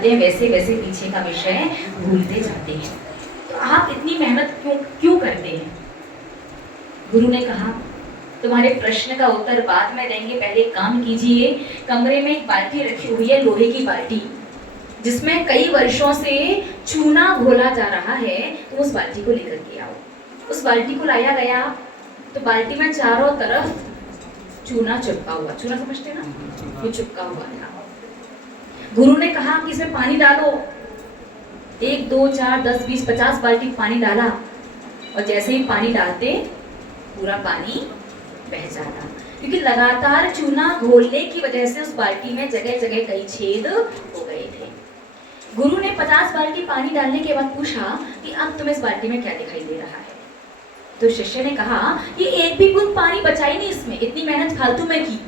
वैसे वैसे पीछे का विषय भूलते जाते हैं। तो आप इतनी मेहनत क्यों क्यों करते हैं? गुरु ने कहा तुम्हारे प्रश्न का उत्तर बाद में देंगे, पहले काम कीजिए। कमरे में एक बाल्टी रखी हुई है, लोहे की बाल्टी, जिसमें कई वर्षों से चूना घोला जा रहा है। तो उस बाल्टी को लेकर के आओ। उस बाल्टी को लाया गया तो बाल्टी में चारों तरफ चूना चिपका हुआ, चूना समझते ना, ये चिपका हुआ था। गुरु ने कहा कि इसमें पानी डालो। 1 2 4 10 20 50 बाल्टी पानी डाला, और जैसे ही पानी डालते पूरा पानी बह जाता, क्योंकि लगातार चूना घोलने की वजह से उस बाल्टी में जगह जगह कई छेद हो गए थे। गुरु ने 50 बाल्टी पानी डालने के बाद पूछा कि अब तुम्हें इस बाल्टी में क्या दिखाई दे रहा है? तो शिष्य ने कहा कि एक भी बूंद पानी बचा ही नहीं, इसमें इतनी मेहनत फालतू में की।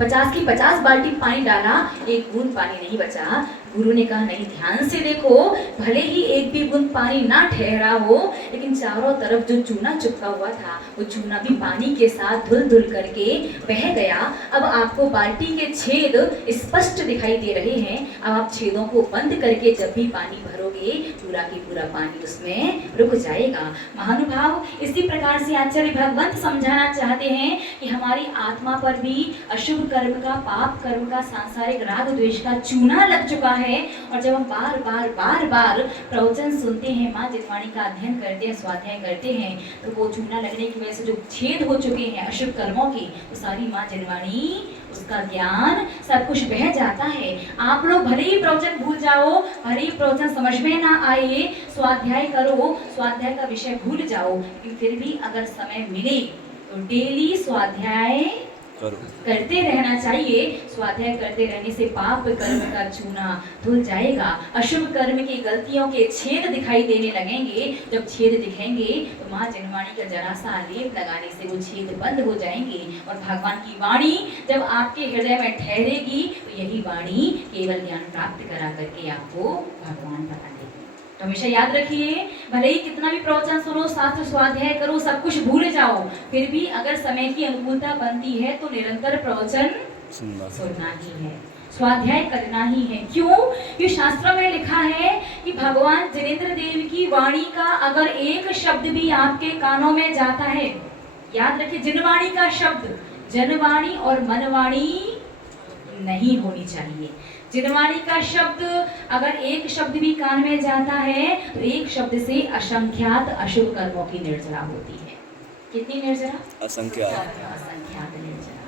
50 की 50 बाल्टी पानी डाला, एक बूंद पानी नहीं बचा। गुरु ने कहा नहीं, ध्यान से देखो, भले ही एक भी बूंद पानी ना ठहरा हो, लेकिन चारों तरफ जो चूना चिपका हुआ था वो चूना भी पानी के साथ धुल धुल करके बह गया। अब आपको बाल्टी के छेद स्पष्ट दिखाई दे रहे हैं। अब आप छेदों को बंद करके जब भी पानी भरोगे, पूरा की पूरा पानी उसमें रुक जाएगा। महानुभाव, इसी प्रकार से आचार्य भगवंत समझाना चाहते हैं कि हमारी आत्मा पर भी अशुभ कर्म का, पाप कर्म का, सांसारिक राग द्वेष का चूना लग चुका है। और जब हम बार बार प्रवचन सुनते हैं, माँ जितवाणी का अध्ययन करते हैं, स्वाध्याय करते हैं, तो वो चूना लगने की वजह से जो छेद हो चुके हैं अशुभ कर्मों की, तो सारी माँ जितवाणी, उसका ज्ञान, सब कुछ बह जाता है। आप लोग भले ही प्रवचन भूल जाओ, भले ही प्रवचन समझ में ना आए, स्वाध्याय करो, स्वाध्याय का विषय भूल जाओ, लेकिन फिर भी अगर समय मिले तो डेली स्वाध्याय करते रहना चाहिए। स्वाध्याय करते रहने से पाप कर्म का चूना धुल जाएगा, अशुभ कर्म की गलतियों के छेद दिखाई देने लगेंगे। जब छेद दिखेंगे तो माँ जिनवाणी का जरा सा लेप लगाने से वो छेद बंद हो जाएंगे, और भगवान की वाणी जब आपके हृदय में ठहरेगी तो यही वाणी केवल ज्ञान प्राप्त करा करके आपको भगवान बता देगी। तो हमेशा याद रखिए, भले ही कितना भी प्रवचन सुनो, शास्त्र स्वाध्याय करो, सब कुछ भूल जाओ, फिर भी अगर समय की अनुकूलता बनती है तो निरंतर प्रवचन सुनना ही है, स्वाध्याय करना ही है। क्यों? ये शास्त्रों में लिखा है कि भगवान जिनेंद्र देव की वाणी का अगर एक शब्द भी आपके कानों में जाता है, याद रखिए, जिनवाणी का शब्द, जनवाणी और मनवाणी नहीं होनी चाहिए। जिनवाणी का शब्द अगर एक शब्द भी कान में जाता है तो एक शब्द से असंख्यात अशुभ कर्मों की निर्जरा होती है। कितनी निर्जरा? असंख्यात निर्जरा।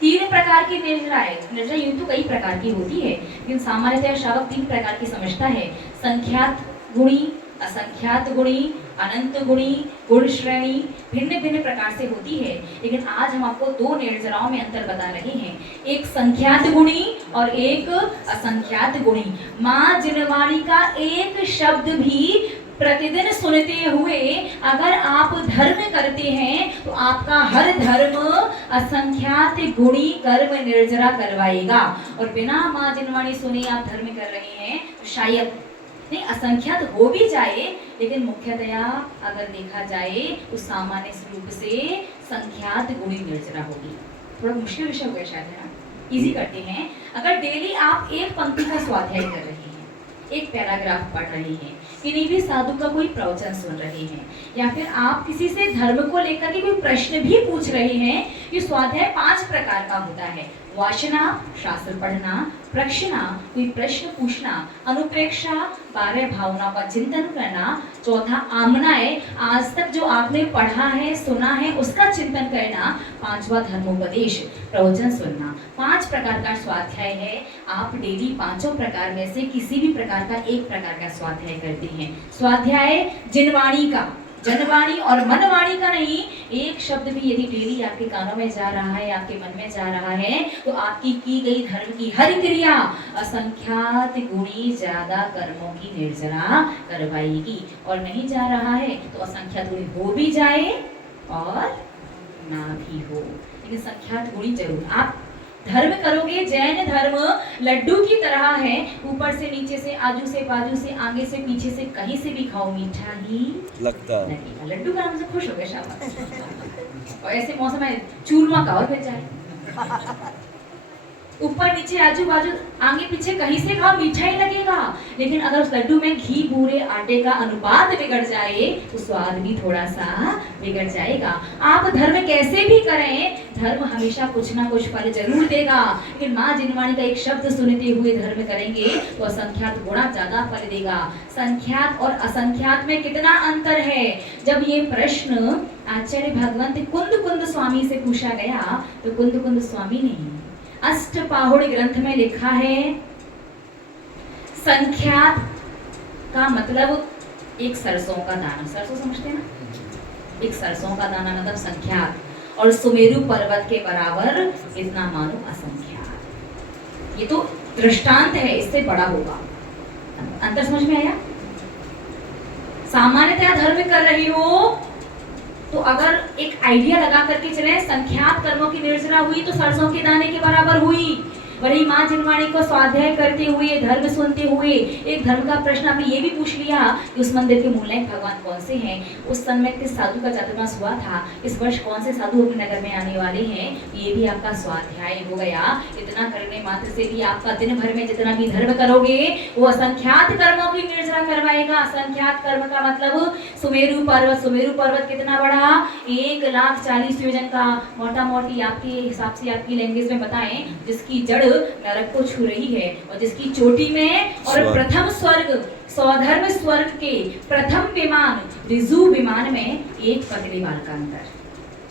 3 प्रकार की निर्जरा है। निर्जरा यूं तो कई प्रकार की होती है, लेकिन सामान्यतः श्रावक 3 प्रकार की समझता है। संख्यात गुणी, असंख्यात गुणी, अनंत गुणी, गुण श्रेणी भिन्न भिन्न प्रकार से होती है। लेकिन आज हम आपको 2 निर्जराओं में अंतर बता रहे हैं, एक संख्यात गुणी और एक असंख्यात गुणी। माँ जिनवाणी का एक शब्द भी प्रतिदिन सुनते हुए अगर आप धर्म करते हैं तो आपका हर धर्म असंख्यात गुणी कर्म निर्जरा करवाएगा। और बिना माँ जिनवाणी सुने आप धर्म कर रहे हैं तो शायद नहीं, असंख्यात हो भी जाए, लेकिन मुख्यतया अगर देखा जाए तो सामान्य रूप से संख्यात गुणी निर्जरा होगी। थोड़ा मुश्किल विषय हो गया शायद, है ना? इजी करते हैं। अगर डेली आप एक पंक्ति का स्वाध्याय कर रहे हैं, एक पैराग्राफ पढ़ रहे हैं, किन्हीं भी साधु का कोई प्रवचन सुन रहे हैं, या फिर आप किसी से धर्म को लेकर के कोई प्रश्न भी पूछ रहे हैं, ये स्वाध्याय 5 प्रकार का होता है। वाचना, शास्त्र पढ़ना, प्रश्ना, कोई प्रश्न पूछना, अनुप्रेक्षा, 12 भावनाओं का चिंतन करना, चौथा आमनाएं, आज तक जो आपने पढ़ा है, सुना है, उसका चिंतन करना, 5वां धर्मोपदेश, प्रवचन सुनना। 5 प्रकार का स्वाध्याय है। आप डेली 5 प्रकार में से किसी भी प्रकार का एक प्रकार का स्वाध्याय करते हैं। स्वाध्याय जिनवाणी का, जनवाणी और मनवाणी का नहीं। एक शब्द भी यदि डेली आपके कानों में जा रहा है, आपके मन में जा रहा है, तो आपकी की गई धर्म की हर क्रिया असंख्यात गुणी ज्यादा कर्मों की निर्जरा करवाएगी। और नहीं जा रहा है तो असंख्यात गुणी हो भी जाए और ना भी हो, लेकिन संख्यात गुणी जरूर। आप धर्म करोगे, जैन धर्म लड्डू की तरह है, ऊपर से नीचे से, आजू से बाजू से, आगे से पीछे से, कहीं से भी खाओ मीठा ही लगता लगेगा। लड्डू का नाम से खुश हो गए शाबाश। और ऐसे मौसम में चूरमा का और मिल जाए, ऊपर नीचे आजू बाजू आगे पीछे कहीं से खाओ मीठा ही लगेगा। लेकिन अगर उस लड्डू में घी बूरे आटे का अनुपात बिगड़ जाए तो स्वाद भी थोड़ा सा बिगड़ जाएगा। आप धर्म कैसे भी करें, धर्म हमेशा कुछ ना कुछ फल जरूर देगा। लेकिन माँ जिनवाणी का एक शब्द सुनते हुए धर्म करेंगे तो असंख्यात गुणा ज्यादा फल देगा। संख्यात और असंख्यात में कितना अंतर है। जब ये प्रश्न आचार्य भगवंत कुंद कुंद स्वामी से पूछा गया तो कुंद कुंद स्वामी ने अष्टपाहुड़ ग्रंथ में लिखा है, संख्यात का मतलब एक सरसों का दाना, सरसों समझते हैं ना, एक सरसों का दाना मतलब संख्यात, और सुमेरु पर्वत के बराबर इतना मानो असंख्यात। ये तो दृष्टांत है, इससे बड़ा होगा। अंतर समझ में आया? सामान्यतया धर्म कर रही हो तो अगर एक आइडिया लगा करके चले, संख्यात कर्मों की निर्जरा हुई तो सरसों के दाने के बराबर हुई। वही माँ जिनवाणी को स्वाध्याय करते हुए, धर्म सुनते हुए एक धर्म का प्रश्न आपने ये भी पूछ लिया कि उस मंदिर के मूलनायक भगवान कौन से हैं, उस समय किस साधु का चातुर्मास हुआ था, इस वर्ष कौन से साधु अपने नगर में आने वाले हैं, ये भी आपका स्वाध्याय हो गया। इतना करने मात्र से भी आपका दिन भर में जितना भी धर्म करोगे वो असंख्यात कर्मों की निर्जरा करवाएगा। असंख्यात कर्म का मतलब सुमेरु पर्वत, सुमेरु पर्वत कितना बड़ा, 1,40,000 योजन का, मोटा मोटी आपके हिसाब से आपकी लैंग्वेज में बताएं, जिसकी जड़ नरक को छू रही है और जिसकी चोटी में और प्रथम स्वर्ग, स्वधर्म स्वर्ग के प्रथम विमान ऋजु विमान में एक पतले बाल का अंतर,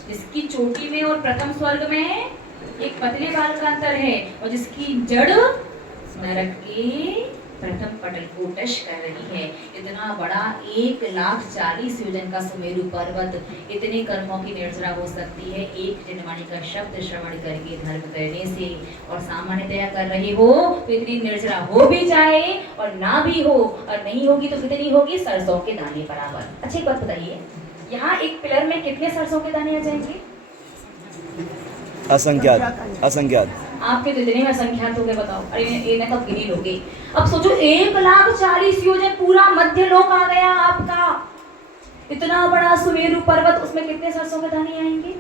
जिसकी चोटी में और प्रथम स्वर्ग में एक पतले बाल का अंतर है, और जिसकी जड़ नरक के प्रथम पटल को टच कर रही है। इतना बड़ा 1,40,000 योजन का सुमेरु पर्वत, इतने कर्मों की निर्जरा हो सकती है एक जिनवाणी का शब्द श्रवण करके, धर्म करने से। और सामान्यतया कर रहे हो तो इतनी निर्जरा हो भी जाए और ना भी हो, और नहीं होगी तो कितनी होगी, सरसों के दाने बराबर। अच्छा एक बात बताइए, यहाँ एक पिलर में कितने सरसों के दाने आ जाएंगे? असंख्यात, असंख्यात। आपके तो इतने में असंख्यात हो गए, बताओ। अरे ये तो गिनी लोगे। अब सोचो 1,40,000 योजन पूरा मध्य लोक आ गया आपका, इतना बड़ा सुमेरु पर्वत, उसमें कितने सरसों के दाने आएंगे?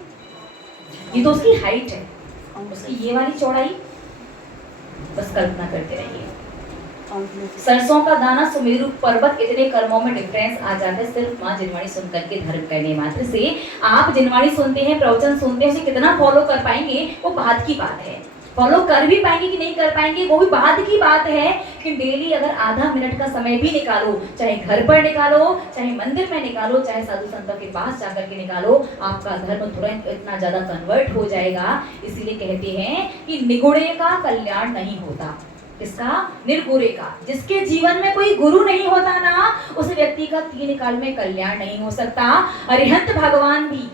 ये तो उसकी हाइट है, उसकी ये वाली चौड़ाई, बस कल्पना करते रहिए। सरसों का दाना, सुमेरु पर्वत, इतने कर्मों में डिफरेंस आ जाता है सिर्फ माँ जिनवाणी सुन करके, धर्म करने मात्र से। आप जिनवाणी सुनते हैं, प्रवचन सुनते हैं, उसे कितना फॉलो कर पाएंगे वो बात की बात है। फॉलो कर भी पाएंगे कि नहीं कर पाएंगे वो भी बात की बात है। कि डेली अगर आधा मिनट का समय भी निकालो, चाहे घर पर निकालो, चाहे मंदिर में निकालो, चाहे साधु संतों के पास जाकर के निकालो, आपका धर्म तुरंत इतना ज्यादा कन्वर्ट हो जाएगा। इसीलिए कहते हैं कि निगुणे का कल्याण नहीं होता, इसका निर्गुणे का। जिसके जीवन में कोई गुरु नहीं होता ना, उस व्यक्ति का 3 काल में कल्याण नहीं हो सकता। अरिहंत भगवान भी,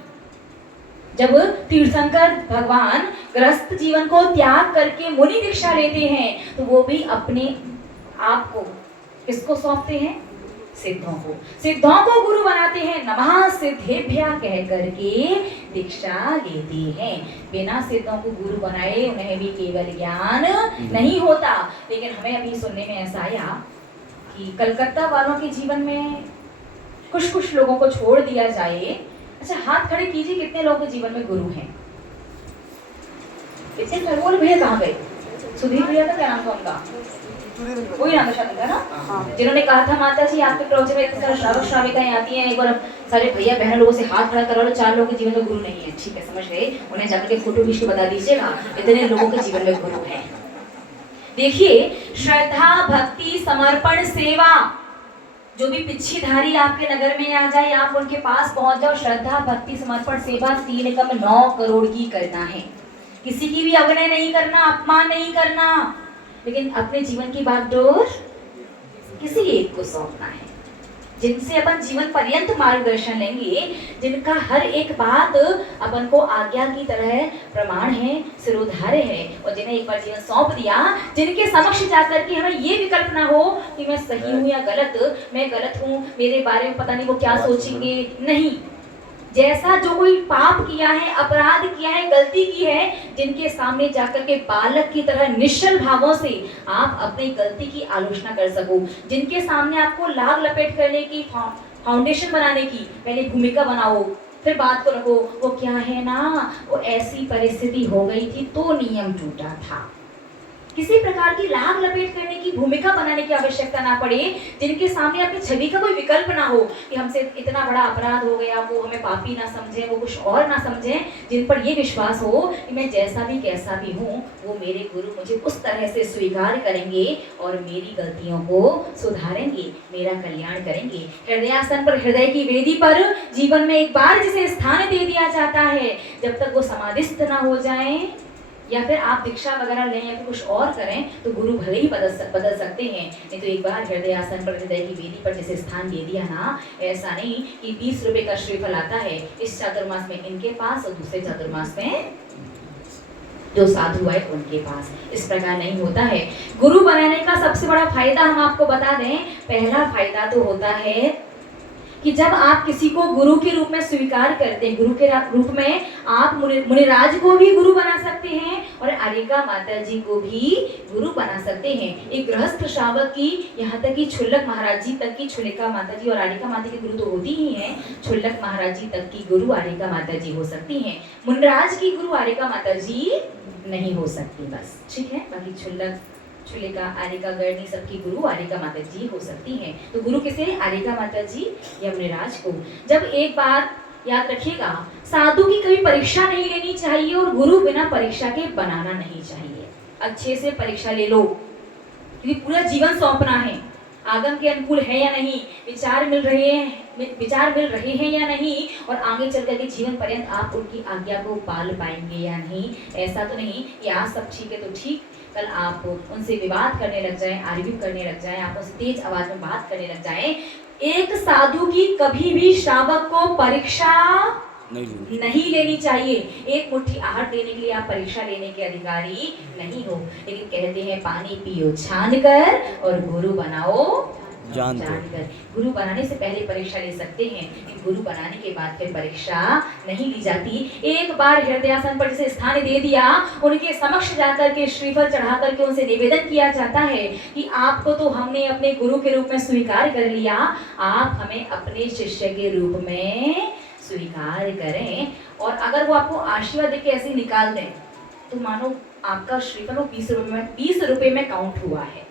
जब तीर्थंकर भगवान गृहस्थ जीवन को त्याग करके मुनि दीक्षा लेते हैं तो वो भी अपने आप को किसको सौंपते हैं? सिद्धों को। सिद्धों को गुरु बनाते हैं, नमः सिद्धेभ्यः कह करके दीक्षा लेते हैं। बिना सिद्धों को गुरु बनाए उन्हें भी केवल ज्ञान नहीं होता। लेकिन हमें अभी सुनने में ऐसा आया कि कलकत्ता वालों के जीवन में कुछ लोगों को छोड़ दिया जाए। अच्छा हाथ खड़े कीजिए, कितने लोगों के जीवन में गुरु हैं? कितने? खरगोल भैया कहाँ गए? सुधीर भैया था, क्या नाम था उनका? वही नाम था शायद ना, जिन्होंने कहा था माता जी आपके प्रवचन में इतने सारे श्रावक श्राविकाएं आती हैं, एक बार सारे भैया बहन लोगों से हाथ खड़ा करवा लो, 4 लोगों के जीवन में गुरु नहीं है। ठीक है, समझ गए। उन्हें जाकर के फोटो खींच के बता दीजिएगा इतने लोगों के जीवन में गुरु है। देखिए, श्रद्धा भक्ति समर्पण सेवा, जो भी पिछीधारी आपके नगर में आ जाए, आप उनके पास पहुंच जाओ। श्रद्धा भक्ति समर्पण सेवा 3 कम 9 करोड़ की करना है। किसी की भी अवनय नहीं करना, अपमान नहीं करना, लेकिन अपने जीवन की बागडोर किसी एक को सौंपना है, जिनसे अपन जीवन पर्यंत मार्गदर्शन लेंगे, जिनका हर एक बात अपन को आज्ञा की तरह प्रमाण है, सिरोधार्य है, और जिन्हें एक बार जीवन सौंप दिया, जिनके समक्ष जाकर के हमें ये विकल्प ना हो कि मैं सही हूँ या गलत, मैं गलत हूँ, मेरे बारे में पता नहीं वो क्या सोचेंगे। नहीं, जैसा जो कोई पाप किया है, अपराध किया है, गलती की है, जिनके सामने जाकर के बालक की तरह निश्चल भावों से आप अपनी गलती की आलोचना कर सको, जिनके सामने आपको लाग लपेट करने की, फाउंडेशन बनाने की पहले भूमिका बनाओ, फिर बात को रखो, वो क्या है ना, वो ऐसी परिस्थिति हो गई थी तो नियम टूटा था, किसी प्रकार की लाग लपेट करने की भूमिका बनाने की आवश्यकता ना पड़े, जिनके सामने अपनी छवि का कोई विकल्प ना हो कि हमसे इतना बड़ा अपराध हो गया, वो हमें पापी ना समझे, वो कुछ और ना समझे, जिन पर ये विश्वास हो कि मैं जैसा भी कैसा भी हूँ, वो मेरे गुरु मुझे उस तरह से स्वीकार करेंगे और मेरी गलतियों को सुधारेंगे, मेरा कल्याण करेंगे। हृदयासन पर, हृदय की वेदी पर जीवन में एक बार जिसे स्थान दे दिया जाता है, जब तक वो समाधिस्थ ना हो जाए या फिर आप दीक्षा वगैरह लें या फिर कुछ और करें, तो गुरु भले ही बदल सकते हैं, नहीं तो एक बार हृदय आसन पर, हृदय की वेदी पर जैसे स्थान दे दिया ना, ऐसा नहीं कि 20 रुपए का श्रीफल आता है इस चातुर्मास में इनके पास और दूसरे चातुर्मास में जो साधु है उनके पास, इस प्रकार नहीं होता है। गुरु बनाने का सबसे बड़ा फायदा हम आपको बता दें, पहला फायदा तो होता है कि जब आप किसी को गुरु के रूप में स्वीकार करते हैं, गुरु के रूप में आप मुनिराज को भी गुरु बना सकते हैं और आरिका माता जी को भी गुरु बना सकते हैं। एक गृहस्थ श्रावक की, यहाँ तक कि छुल्लक महाराज जी तक की, छुल्लिका माता जी और आरिका माता की गुरु तो होती ही हैं, छुल्लक महाराज जी तक की गुरु आरिका माता जी हो सकती हैं। मुनिराज की गुरु आरिका माता जी नहीं हो सकती, बस ठीक है। बाकी छुल्लक, छुलिका, आरिका, गढ़नी सबकी गुरु आरिका माता जी हो सकती हैं। तो गुरु किसे? आरिका माता जी या मुनिराज को। जब एक बात याद रखिएगा, साधु की कभी परीक्षा नहीं लेनी चाहिए और गुरु बिना परीक्षा के बनाना नहीं चाहिए। अच्छे से परीक्षा ले लो, क्योंकि पूरा जीवन सौंपना है। आगम के अनुकूल है या नहीं, विचार मिल रहे हैं या नहीं, और आगे चल करके जीवन पर्यंत आप उनकी आज्ञा को पाल पाएंगे या नहीं। ऐसा तो नहीं कि आज सब ठीक है तो ठीक, कल आप उनसे विवाद करने लग जाएं, आर्ग्यू करने लग जाएं, आप उनसे तेज आवाज में बात करने लग जाएं। एक साधु की कभी भी श्रावक को परीक्षा नहीं लेनी चाहिए। एक मुट्ठी आहार देने के लिए आप परीक्षा लेने के अधिकारी नहीं हो, लेकिन कहते हैं पानी पियो छान कर और गुरु बनाओ जानकर। गुरु बनाने से पहले परीक्षा ले सकते हैं, लेकिन गुरु बनाने के बाद फिर परीक्षा नहीं ली जाती। एक बार हृदयासन पर जैसे स्थान दे दिया, उनके समक्ष जाकर के श्रीफल चढ़ा करके उनसे निवेदन किया जाता है कि आपको तो हमने अपने गुरु के रूप में स्वीकार कर लिया, आप हमें अपने शिष्य के रूप में स्वीकार करें। और अगर वो आपको आशीर्वाद देके ऐसे निकाल दें, तो मानो आपका श्रीफल वो 20 रुपए में काउंट हुआ है।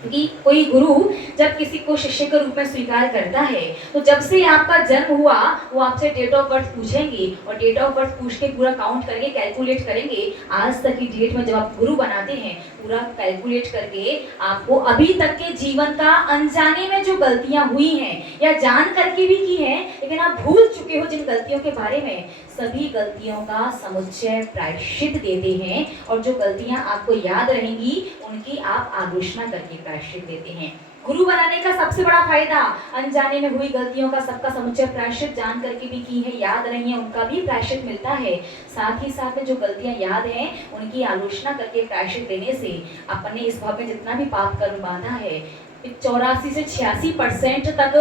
क्योंकि कोई गुरु जब किसी को शिष्य के रूप में स्वीकार करता है, तो जब से आपका जन्म हुआ वो आपसे डेट ऑफ बर्थ पूछेंगे, और डेट ऑफ बर्थ पूछ के पूरा काउंट करके कैलकुलेट करेंगे। आज तक की डेट में जब आप गुरु बनाते हैं, पूरा कैलकुलेट करके आपको अभी तक के जीवन का अनजाने में जो गलतियां हुई हैं या जान करके भी की हैं, लेकिन आप भूल चुके हो जिन गलतियों के बारे में, सभी गलतियों का समुच्चय प्रायश्चित देते हैं। और जो गलतियां आपको याद रहेंगी उनकी आप आलोचना करके प्रायश्चित देते हैं। गुरु बनाने का सबसे बड़ा फायदा, अनजाने में हुई गलतियों का सबका समुच्चय प्रायश्चित, जान करके भी की है, याद नहीं है, उनका भी प्रायश्चित मिलता है। साथ ही साथ में जो गलतियां याद हैं उनकी आलोचना करके प्रायश्चित देने से अपने इस भाव में जितना भी पाप कर्म बांधा है, 84 से 86% तक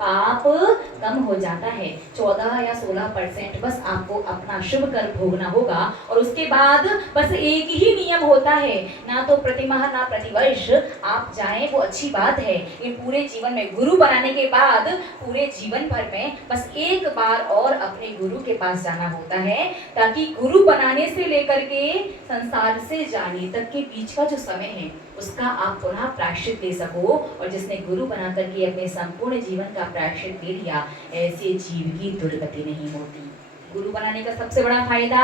पाप कम हो जाता है। 14 या 16% बस आपको अपना शुभ कर्म भोगना होगा, और उसके बाद बस एक ही नियम होता है, ना तो प्रतिमाह ना प्रतिवर्ष आप जाएं, वो अच्छी बात है, लेकिन पूरे जीवन में गुरु बनाने के बाद पूरे जीवन भर में बस एक बार और अपने गुरु के पास जाना होता है, ताकि गुरु बनाने से लेकर के संसार से जाने तक के बीच का जो समय है उसका आप पुनः प्रायश्चित दे सको। और जिसने गुरु बना करके अपने संपूर्ण जीवन का प्रायश्चित दे लिया, ऐसे जीव की दुर्गति नहीं होती। गुरु बनाने का सबसे बड़ा फायदा,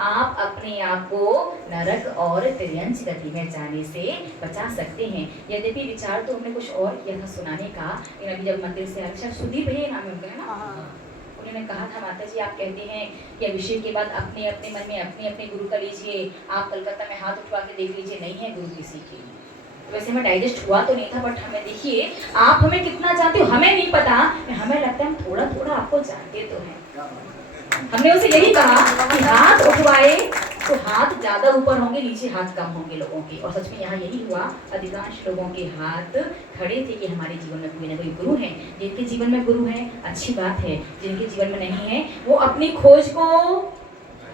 आप अपने आप को नरक और तिर्यंच गति में जाने से बचा सकते हैं। यद्यपि विचार तो हमने कुछ और किया था सुनाने का, लेकिन अभी जब मंदिर से आया, सुधीर भैया नाम है उनका, है ना, उन्होंने कहा था माता जी आप कहते हैं कि अभिषेक के बाद अपने अपने मन में अपने अपने गुरु का लीजिए, आप कलकत्ता में हाथ उठवा के देख लीजिए, नहीं है गुरु किसी की। वैसे हमें डाइजेस्ट हुआ तो नहीं था, बट हमें देखिए आप हमें कितना जानते हो हमें नहीं पता, हमें लगता है हम थोड़ा थोड़ा आपको जानते तो हैं। हमने उसे यही कहा कि हाथ उठवाए तो हाथ ज्यादा ऊपर होंगे, नीचे हाथ कम होंगे लोगों के, और सच में यहाँ यही हुआ। अधिकांश लोगों के हाथ खड़े थे कि हमारे जीवन में कोई ना कोई गुरु है। जिनके जीवन में गुरु है अच्छी बात है, जिनके जीवन में नहीं है वो अपनी खोज को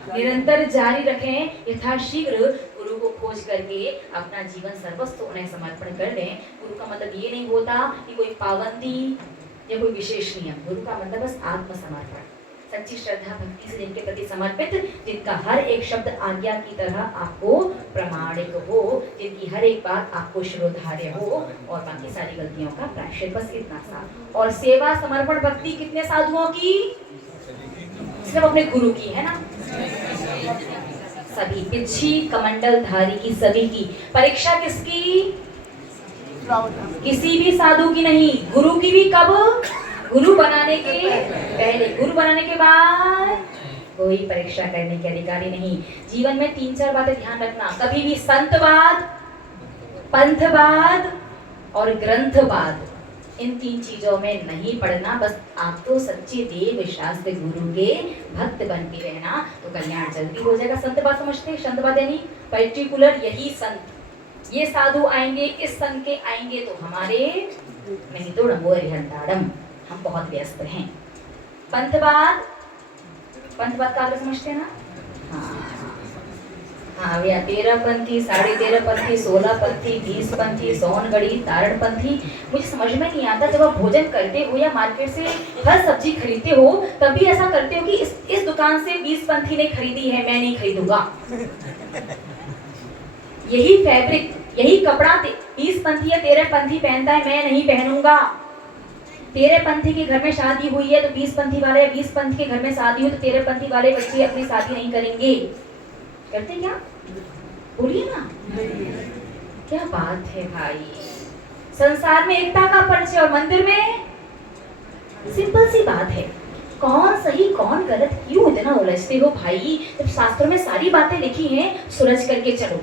निरंतर जारी रखें, यथाशीघ्र गुरु को खोज करके अपना जीवन सर्वस्व उन्हें समर्पण कर दें। गुरु का मतलब ये नहीं होता कि कोई पाबंदी या कोई विशेष नियम, गुरु का मतलब बस आत्मसमर्पण। सच्ची श्रद्धा भक्ति से जिनके प्रति समर्पित, जिनका हर एक शब्द आज्ञा की तरह आपको प्रामाणिक हो, जिनकी हर एक बात आपको श्रोधार्य हो, और बाकी सारी गलतियों का प्रायश्चित, बस इतना सा। और सेवा समर्पण भक्ति कितने साधुओं की? सिर्फ अपने गुरु की है ना, सभी, पिछी कमंडल धारी की, सभी की। परीक्षा किसकी? किसी भी साधु की नहीं, गुरु की भी। कब? गुरु बनाने के पहले, गुरु बनाने के बाद कोई परीक्षा करने के अधिकारी नहीं। जीवन में 3-4 बातें ध्यान रखना, कभी भी संतवाद, पंथवाद और ग्रंथवाद, इन 3 चीजों में नहीं पढ़ना। बस आप तो सच्चे देव शास्त्र गुरु के भक्त बन के रहना, तो कल्याण जल्दी हो जाएगा। संतवाद समझते हैं? संतवाद यानी पर्टिकुलर यही संत, ये साधु आएंगे, इस संत के आएंगे तो हमारे, नहीं तो डंगोरिहंताड़म, हम बहुत व्यस्त हैं। पंथवाद, पंथवाद का समझते हैं ना? हाँ भैया, 13 पंथी, 13.5 पंथी, 16 पंथी, 20 पंथी, सोनगढ़ी, तारण पंथी। मुझे समझ में नहीं आता, जब आप भोजन करते हो या मार्केट से हर सब्जी खरीदते हो, तब भी ऐसा करते हो कि इस दुकान से 20 पंथी ने खरीदी है, मैं नहीं खरीदूंगा। यही फैब्रिक, यही कपड़ा 20 पंथी या 13 पंथी पहनता है, मैं नहीं पहनूंगा। 13 पंथी के घर में शादी हुई है तो 20 पंथी वाले, 20 पंथी के घर में शादी हुई तो 13 पंथी वाले बच्चे अपनी शादी नहीं करेंगे। करते क्या? बोलिए ना, क्या बात है भाई। संसार में एकता का परिचय और मंदिर में सिंपल सी बात है, कौन सही कौन गलत क्यों इतना उलझते हो भाई? जब शास्त्रों में सारी बातें लिखी हैं, सुलझ करके चलो।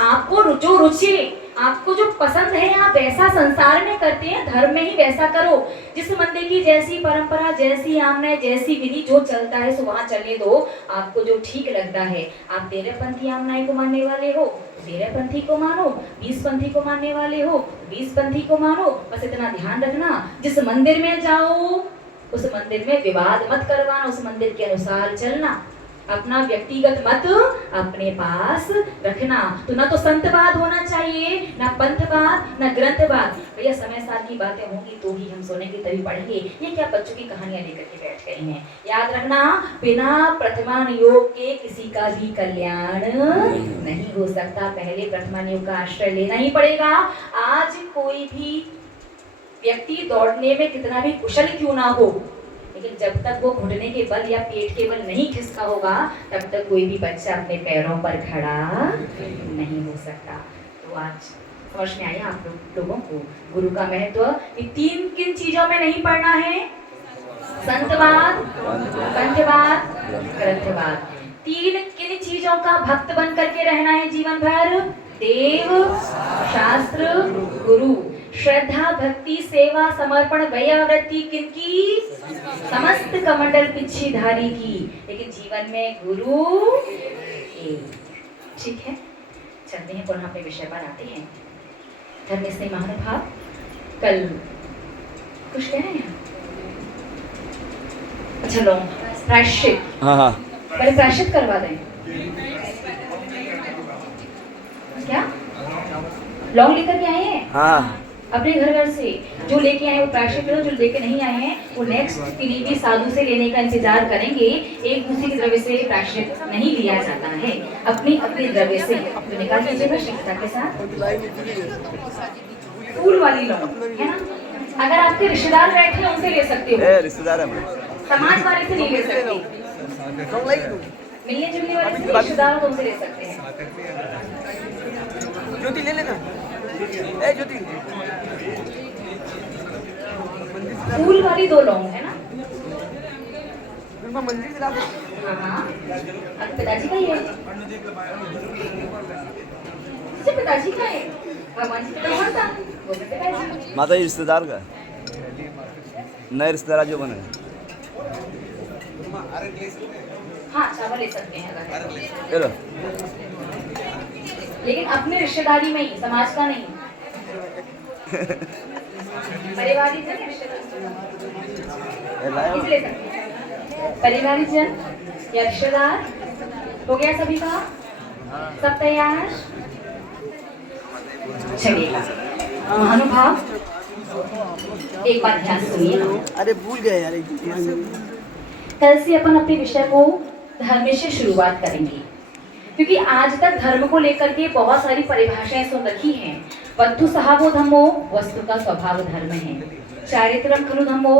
आपको जो रुचि, आपको जो पसंद है, आप वैसा संसार में करते हैं, धर्म में ही वैसा करो। जिस मंदिर की जैसी परंपरा, जैसी आमने, जैसी विधि जो चलता है सो वहां चलने दो। आपको जो ठीक लगता है, आप 13 पंथी आमनाई को मानने वाले हो 13 पंथी को मानो, 20 पंथी को मानने वाले हो 20 पंथी को मानो। बस इतना ध्यान रखना, जिस मंदिर में जाओ उस मंदिर में विवाद मत करवाना, उस मंदिर के अनुसार चलना। अपना व्यक्तिगत मत अपने पास रखना। तो ना तो संतवाद होना चाहिए, ना पंथवाद, ना ग्रंथवाद। भैया समय साल की बातें होंगी तो ही हम सोने की तभी पढ़ेंगे। ये क्या बच्चों की कहानियां लेकर के बैठ गए हैं? याद रखना, बिना प्रथमान योग के किसी का भी कल्याण नहीं हो सकता। पहले प्रथमान योग का आश्रय लेना ही पड़ेगा। आज कोई भी व्यक्ति दौड़ने में कितना भी कुशल क्यों ना हो, लेकिन जब तक वो घुटने के बल या पेट के बल नहीं खिसका होगा, तब तक कोई भी बच्चा अपने पैरों पर खड़ा नहीं हो सकता। तो आज समझ में आया आप लोगों को गुरु का महत्व। ये 3 किन चीजों में नहीं पढ़ना है? संतवाद, पंथवाद, ग्रंथवाद। 3 किन चीजों का भक्त बन करके रहना है जीवन भर? देव, शास्त्र, गुरु। श्रद्धा, भक्ति, सेवा, समर्पण, वैयावृत्ति किनकी? समस्त कमंडल पिछीधारी की। लेकिन जीवन में गुरु एक। ठीक है, चलते हैं पुनः अपने विषय पर आते हैं। धर्म से महानुभाव, कल कुछ कह रहे हैं? अच्छा लो, प्रायश्चित। हाँ, पहले प्रायश्चित करवा दें। क्या लौंग लेकर के आए हैं? हाँ, अपने घर से जो लेके आए वो प्रायश्चित करो, जो लेके नहीं आए हैं वो नेक्स्ट पीढ़ी साधु से लेने का इंतजार करेंगे। एक दूसरे के द्रव्य से प्रायश्चित नहीं लिया जाता है, अपनी अपने द्रव्य से। तो निकाल लीजिएगा शिक्षा के साथ फूल वाली लौंग, है ना। अगर आपके रिश्तेदार बैठे हैं उनसे ले सकते हो, रिश्तेदार समाज वाले से नहीं ले सकते, मिलने जुलने वाले से रिश्तेदार उनसे ले सकते हैं। ज्योति ले लेना, ज्योति फूल वाली 2 लौंग है ना। मंदिर से हाँ, आपके पिताजी का ही है? पिताजी का है, भगवान जी का था वो पिताजी। माता जी रिश्तेदार का नए रिश्तेदार जो बने। हाँ, चावल ले सकते हैं अगर, लेकिन अपने रिश्तेदारी में ही, समाज का नहीं। परिवारी जन, परिवारी जन या रिश्तेदार हो गया सभी का? सब तैयार? चलिए महानुभाव, एक बात ध्यान सुनिए। अरे भूल गए यार। कल से अपन अपने विषय को धर्म से शुरुआत करेंगे, क्योंकि आज तक धर्म को लेकर के बहुत सारी परिभाषाएं सुन रखी हैं। वस्तु सहावो धम्मो, वस्तु का स्वभाव धर्म है। चारित्रम खलु धम्मो,